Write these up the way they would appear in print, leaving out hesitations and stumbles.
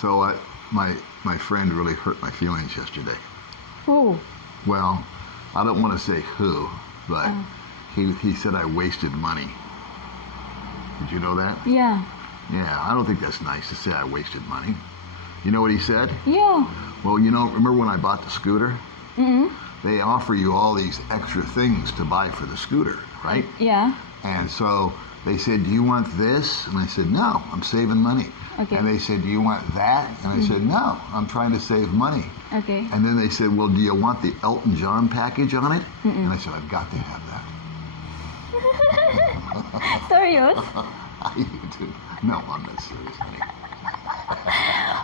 So my friend really hurt my feelings yesterday. Who? Well, I don't want to say who, but he said I wasted money. Did you know that? Yeah. Yeah, I don't think that's nice to say I wasted money. You know what he said? Yeah. Well, you know, remember when I bought the scooter? Mm-hmm. They offer you all these extra things to buy for the scooter, right? Yeah. And so they said, do you want this? And I said, no, I'm saving money. Okay. And they said, do you want that? And I said, no, I'm trying to save money. Okay. And then they said, well, do you want the Elton John package on it? And I said, I've got to have that. Serious? No, I'm not serious, honey.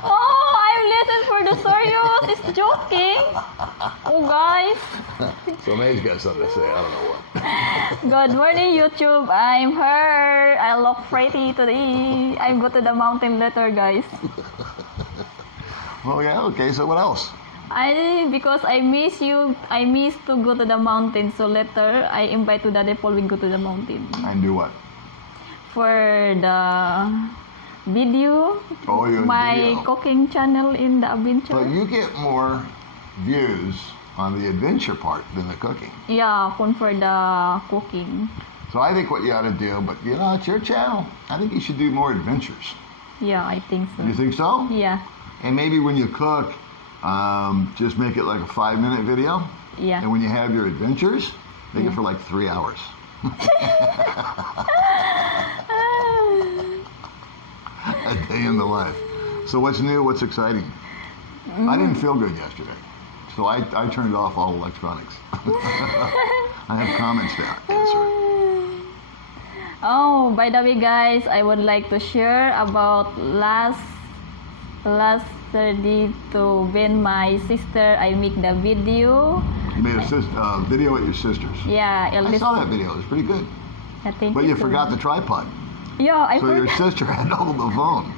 Oh, I'm listening for the serious. It's joking. Oh, guys. So Mae's got something to say. I don't know what. Good morning, YouTube. I'm her. I look pretty today. I go to the mountain later, guys. Oh, yeah? Okay, so what else? Because I miss you. I miss to go to the mountain. So later, I invite to Daddy Paul. We go to the mountain. And do what? For the video. Oh, your my video. Cooking channel in the adventure. But you get more views on the adventure part than the cooking. Yeah, fun for the cooking. So I think what you ought to do, but you know, it's your channel. I think you should do more adventures. Yeah, I think so. You think so? Yeah. And maybe when you cook, just make it like a 5-minute video. Yeah. And when you have your adventures, make it for like 3 hours. A day in the life. So what's new? What's exciting? I didn't feel good yesterday. So I turned off all electronics. I have comments to answer. Oh, by the way, guys, I would like to share about last Thursday to Ben, my sister. I make the video. You made a video at your sister's. Yeah, I saw that video. It was pretty good. But you forgot the tripod. Yeah, I So forgot. your sister had to hold the phone.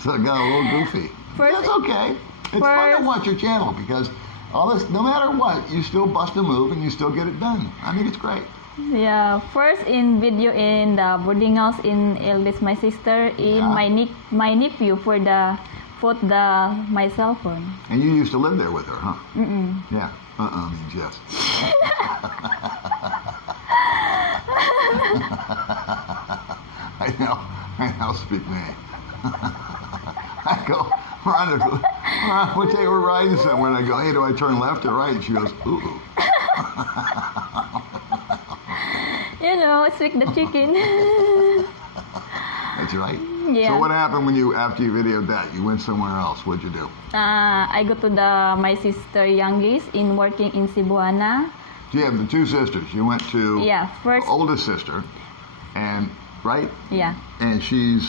So it got a little goofy. That's okay. It's fun to watch your channel because all this, no matter what, you still bust a move and you still get it done. I think it's great. Yeah, first in video in the boarding house in Eldest, my sister, in my nephew for the my cell phone. And you used to live there with her, huh? Mm-mm. Yeah. Means yes. I now speak Mae. I go, we're riding somewhere, and I go, hey, do I turn left or right? And she goes, ooh. You know, speak the chicken. That's right. Yeah. So what happened after you videoed that? You went somewhere else. What'd you do? I go to my sister youngest in working in Cebuana. So you have the two sisters. You went to first oldest sister, and right? Yeah. And she's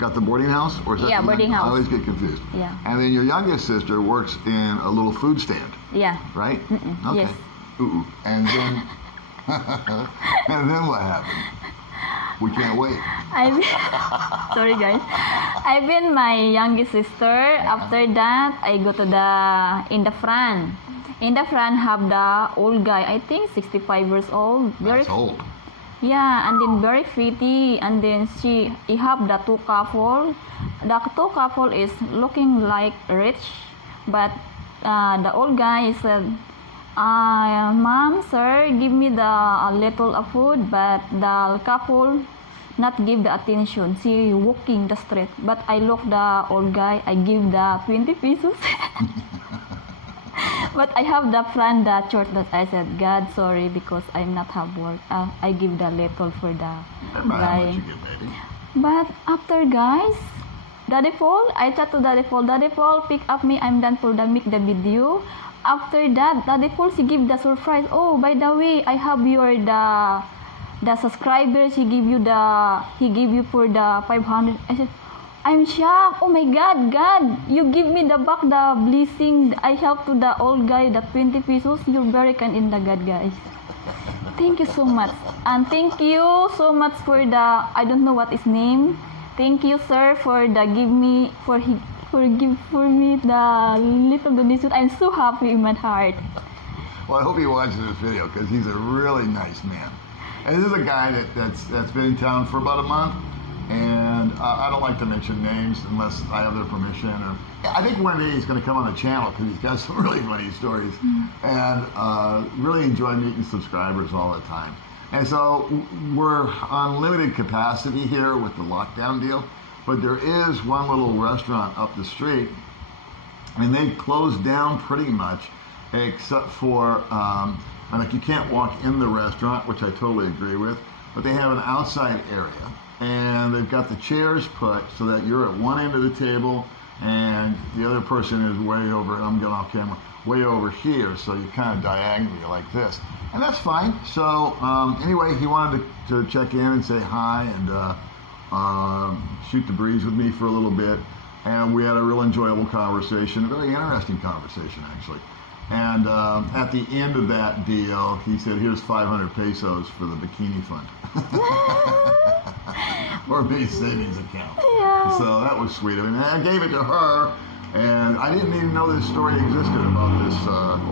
got the boarding house, or is that boarding house. I always get confused. Yeah. And then your youngest sister works in a little food stand. Yeah. Right? Okay. Yes. Ooh. And then and then what happened? We can't wait. Sorry guys. I've been my youngest sister. After that, I go to in the front. In the front have the old guy. I think 65 years old. That's old. Yeah, and then very pretty. And then he have the two couple. The two couple is looking like rich, but the old guy said, "Mom, sir, give me the little food," but the couple not give the attention. She walking the street, but I look the old guy. I give the 20 pesos. But I have the plan the church that I said, God, sorry, because I'm not have work. I give the little for the guy. But after, guys, Daddy Paul, I chat to Daddy Paul, pick up me. I'm done for make the video. After that, Daddy Paul, she give the surprise. Oh, by the way, I have your the subscribers. He give you for the 500. I said, I'm shocked. Oh my God, you give me the blessing. I help to the old guy, the 20 pesos. You're very kind in the God, guys. Thank you so much. And thank you so much for I don't know what his name. Thank you, sir, for give me the little donation. I'm so happy in my heart. Well, I hope he watches this video because he's a really nice man. And this is a guy that's been in town for about a month. And I don't like to mention names unless I have their permission. Or I think one day he's going to come on the channel because he's got some really funny stories. And really enjoy meeting subscribers all the time. And so we're on limited capacity here with the lockdown deal. But there is one little restaurant up the street, and they've closed down pretty much, except for, like you can't walk in the restaurant, which I totally agree with, but they have an outside area, and they've got the chairs put so that you're at one end of the table, and the other person is way over, I'm getting off camera, way over here, so you're kind of diagonally like this. And that's fine. So anyway, he wanted to check in and say hi and shoot the breeze with me for a little bit, and we had a real enjoyable conversation, a very interesting conversation actually. And at the end of that deal, he said, "Here's 500 pesos for the bikini fund." Or base savings account. Yeah. So that was sweet. I mean, I gave it to her, and I didn't even know this story existed about this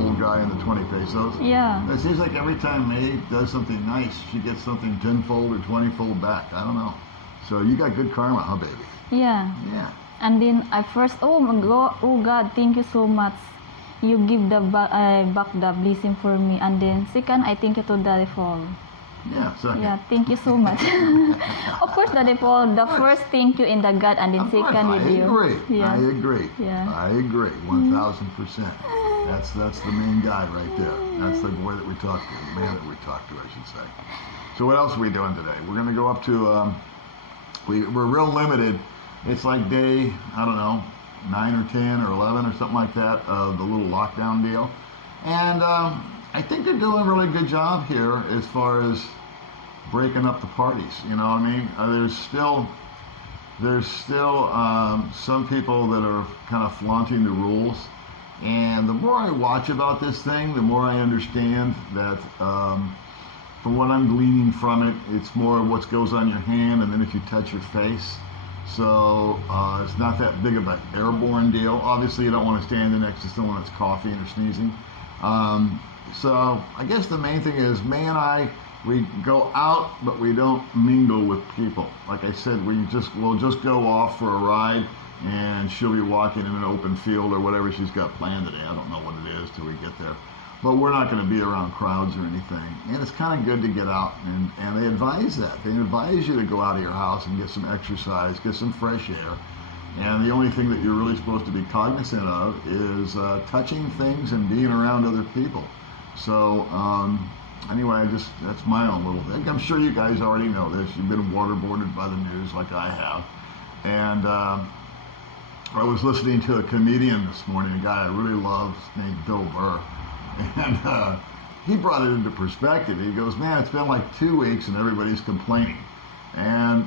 old guy and the 20 pesos. Yeah. It seems like every time Mae does something nice, she gets something 10-fold or 20-fold back. I don't know. So you got good karma, huh, baby? Yeah. Yeah. And then I first, oh my God, oh God, thank you so much. You give the back the blessing for me. And then second, I thank you to Daddy Paul. Yeah, second. Yeah, thank you so much. Of course, Daddy Paul, the first thank you in the God, and then second with you. I agree. Yeah. I agree. Yeah. I agree. 1,000%. That's the main guy right there. That's the boy that we talked to, the man that we talked to, I should say. So what else are we doing today? We're going to go up to, we're real limited. It's like day, I don't know, 9 or 10 or 11 or something like that of the little lockdown deal. And I think they're doing a really good job here as far as breaking up the parties. You know what I mean? There's still some people that are kind of flaunting the rules. And the more I watch about this thing, the more I understand that from what I'm gleaning from it, it's more of what goes on your hand and then if you touch your face. So it's not that big of an airborne deal. Obviously, you don't want to stand next to someone that's coughing or sneezing. So I guess the main thing is, Mae and I, we go out, but we don't mingle with people. Like I said, we'll just go off for a ride, and she'll be walking in an open field or whatever she's got planned today. I don't know what it is till we get there. But we're not going to be around crowds or anything. And it's kind of good to get out, and they advise that. They advise you to go out of your house and get some exercise, get some fresh air. And the only thing that you're really supposed to be cognizant of is touching things and being around other people. So anyway, that's my own little thing. I'm sure you guys already know this. You've been waterboarded by the news like I have. And I was listening to a comedian this morning, a guy I really love named Bill Burr. And he brought it into perspective. He goes, man, it's been like 2 weeks and everybody's complaining. And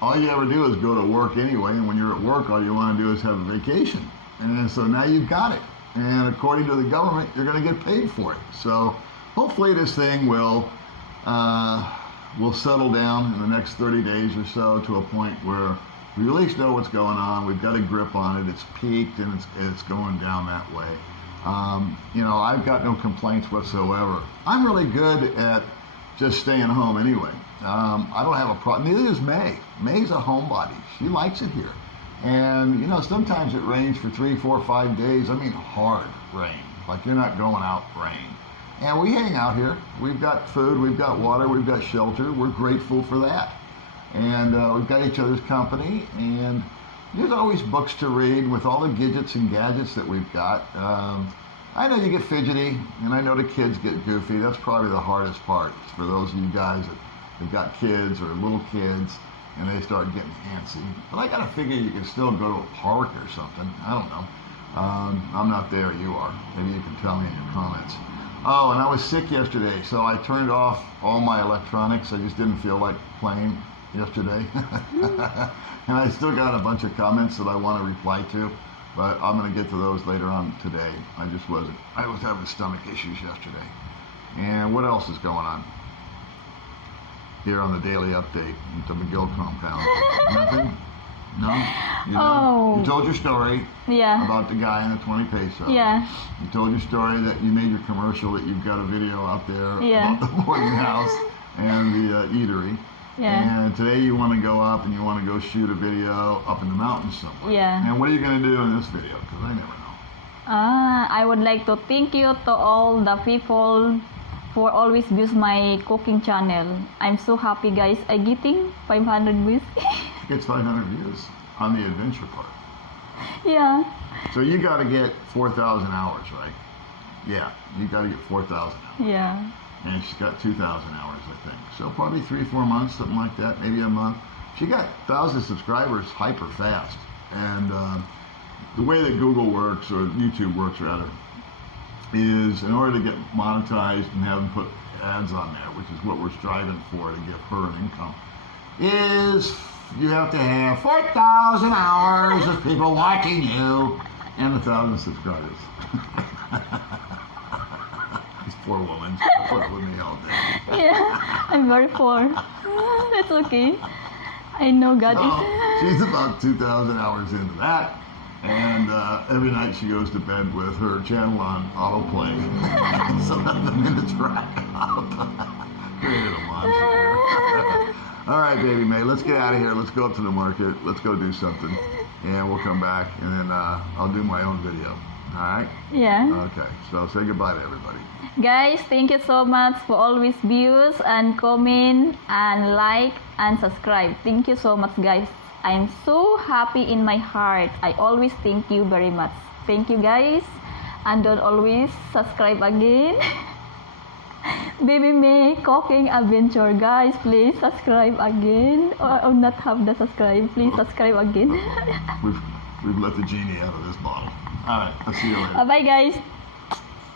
all you ever do is go to work anyway. And when you're at work, all you want to do is have a vacation. And so now you've got it. And according to the government, you're going to get paid for it. So hopefully this thing will settle down in the next 30 days or so to a point where we at least know what's going on. We've got a grip on it. It's peaked and it's going down that way. You know, I've got no complaints whatsoever. I'm really good at just staying home anyway. I don't have a problem. Neither is Mae. Mae's a homebody. She likes it here. And, you know, sometimes it rains for 3, 4, 5 days. I mean, hard rain. Like you're not going out rain. And we hang out here. We've got food, we've got water, we've got shelter. We're grateful for that. And we've got each other's company. And there's always books to read with all the gadgets and gadgets that we've got. I know you get fidgety, and I know the kids get goofy. That's probably the hardest part for those of you guys that have got kids or little kids, and they start getting antsy. But I gotta figure you can still go to a park or something. I don't know. I'm not there, you are. Maybe you can tell me in your comments. Oh, and I was sick yesterday, so I turned off all my electronics. I just didn't feel like playing yesterday. And I still got a bunch of comments that I want to reply to, but I'm going to get to those later on today. I was having stomach issues yesterday. And what else is going on here on the daily update at the McGill compound? Nothing? No? You told your story about the guy in the 20 pesos. Yeah. You told your story that you made your commercial, that you've got a video out there about the boarding house and the eatery. Yeah. And today you want to go up and you want to go shoot a video up in the mountains somewhere. Yeah. And what are you going to do in this video? Because I never know. I would like to thank you to all the people for always views my cooking channel. I'm so happy, guys. I getting 500 views. It's 500 views on the adventure part. Yeah. So you got to get 4,000 hours, right? Yeah, you got to get 4,000 hours. Yeah. And she's got 2,000 hours, I think. So probably 3-4 months, something like that, maybe a month. She got 1,000 subscribers hyper fast. And the way that Google works, or YouTube works rather, is in order to get monetized and have them put ads on there, which is what we're striving for to give her an income, is you have to have 4,000 hours of people watching you and 1,000 subscribers. This poor woman, she put up with me all day. Yeah. I'm very poor. It's okay. I know God So, is. she's about 2,000 hours into that. And every night she goes to bed with her channel on autoplay. So nothing in the track up. Created a monster here. All right, Baby Mae, let's get out of here. Let's go up to the market. Let's go do something. And we'll come back and then I'll do my own video. All right? Yeah. Okay, so say goodbye to everybody. Guys, thank you so much for always views and comment and like and subscribe. Thank you so much, guys. I'm so happy in my heart. I always thank you very much. Thank you, guys. And don't always subscribe again. Baby Mae cooking adventure, guys. Please subscribe again. Or not have the subscribe. Please subscribe again. We've let the genie out of this bottle. All right, I'll see you later. Bye, guys.